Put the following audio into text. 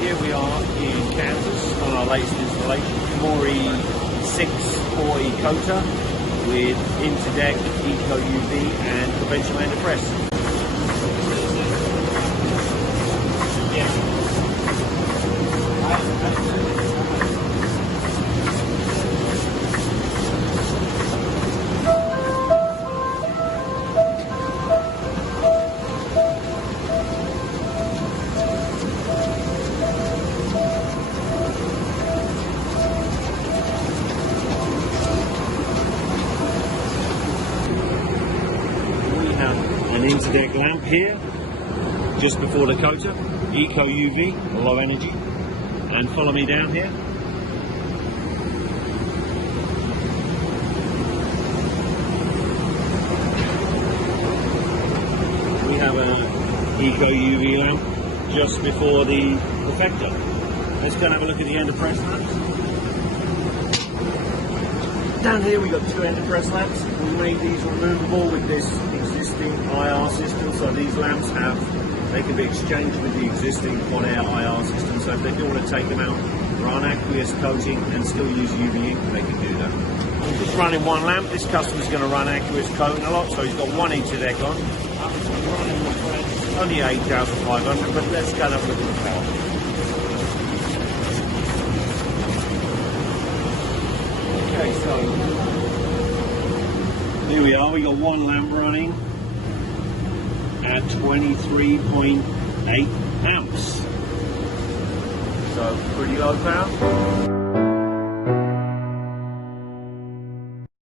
here we are in Kansas on our latest installation, Mori 640 coater with Interdeck, Eco UV and conventional end of press. An Interdeck lamp here, just before the coater, Eco UV, low energy, and follow me down here. We have an Eco UV lamp just before the effector. Let's go and have a look at the end of press lamps. Down here we've got two end of press lamps. We made these removable with this existing IR system, so these lamps they can be exchanged with the existing hot air IR system, so if they do want to take them out, run aqueous coating and still use UV ink, they can do that. I'm just running one lamp. This customer's going to run aqueous coating a lot, so he's got one Interdeck on. Only 8,500, but let's go and have a look at the power. Okay, so here we are, we got one lamp running at 23.8 amps. So pretty low power.